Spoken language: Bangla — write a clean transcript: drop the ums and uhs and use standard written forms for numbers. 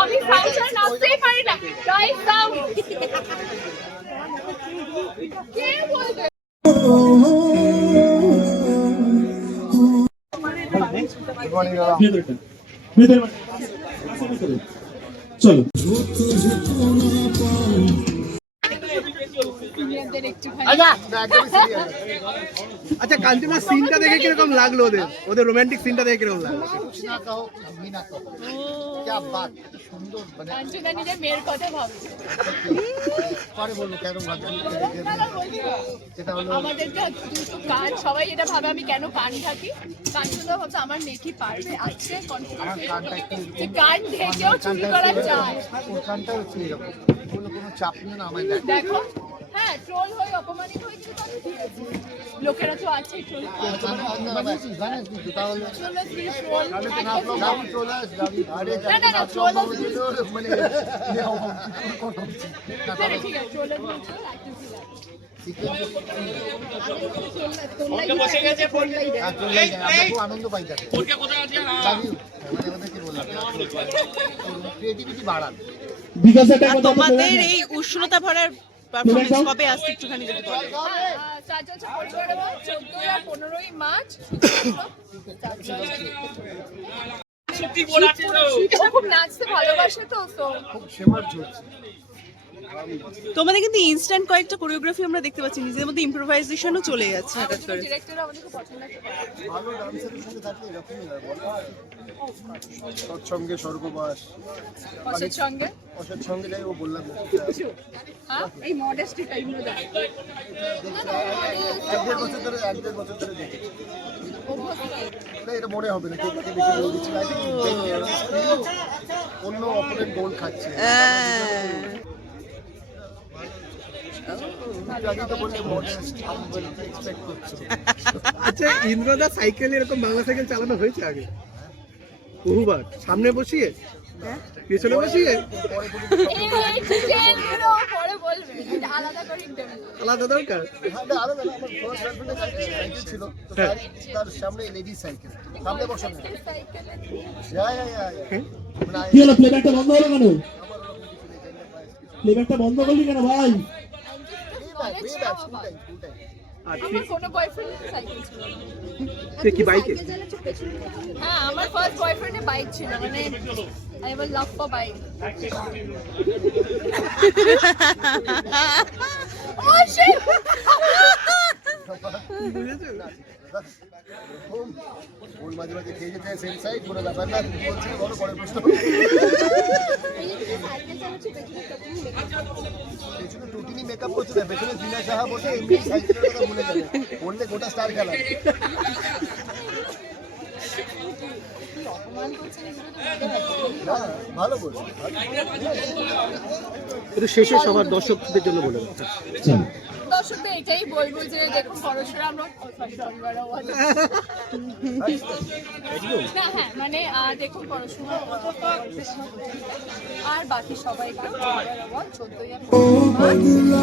আমি ফাংশন নাচতেই পারি না গাইস দাও কে বলবে চলো আচ্ছা কান্তিমা সিনটা দেখে কিরকম লাগলো ওদের রোমান্টিক সিনটা দেখে কিরকম লাগলো? আমাদের গান সবাই এটা ভাবে আমি কেন গান থাকি গান শুনে ভাবছে আমার মেয়ে কি পারবে আছে গান ঢেকেও চুরি করা যায় দেখো হ্যাঁ ট্রোল হয়ে অপমানিত হয়েছে লোকেরা তো আছে ট্রোল আনন্দ পাই তোমাদের এই উষ্ণতা ভরার পারফরম্যান্স কবে আসছে একটুখানি যদি বলো। পরিবারে 14 আর 15 মার্চ খুব নাচতে ভালোবাসে তো খুব সেমার চলছে। তোমাদের কিন্তু ইনস্ট্যান্ট কয়েকটা কোরিওগ্রাফি আমরা দেখতে পাচ্ছি, নিজেদের মধ্যে ইম্প্রোভাইজেশনও চলে যাচ্ছে হঠাৎ করে। ডিরেক্টর আমাদের খুব পছন্দ করে ভালো ডান্সারের সাথে থাকলে এরকমই হয় বলো। সৎসঙ্গে স্বর্গবাস অসৎ সঙ্গে অসৎসঙ্গে যাই ও বললাম হ্যাঁ এই মডেস্টিটা এগুলো দেখ এক দেড় বছর ধরে দেখি এটা মনে হবে না কে বেশি গোল দিচ্ছে অন্য অপোনেন্ট গোল খাচ্ছে আচ্ছা ইন্দ্রদা সাইকেল এরকম বাংলা সাইকেল চালানো হয়েছে আগে বহুবার সামনে বসিয়ে পিছনে বসিয়ে আলাদা দরকার ছিল তার সামনে লেডিস সাইকেল সামনে বসানো কি হলো প্লেব্যাকটা বন্ধ হলো কেন? প্লেব্যাকটা বন্ধ করলি কেন ভাই? আমার কোনো বয়ফ্রেন্ড সাইকেল ছিল সে কি বাইকে? হ্যাঁ আমার ফার্স্ট বয়ফ্রেন্ডের বাইক ছিল মানে I have a love for bike oh shit ওর মাঝে মাঝে খেয়ে যেতে সেম সাইড কোনো ব্যাপার না তুমি বলছি বড় পরের প্রশ্ন পেছনে টুটিনি মেকআপ করছে না পেছনে জিনা সাহা বসে এমনি সাইকেলের কথা ভুলে যাবে বললে গোটা স্টার খেলা না ভালো বলছি একটু শেষে সবার দর্শকদের জন্য বলে দর্শকদের এটাই বলবো যে দেখুন পরশুরা আমরা না হ্যাঁ মানে দেখুন পড়াশোনা আর বাকি সবাইকে 14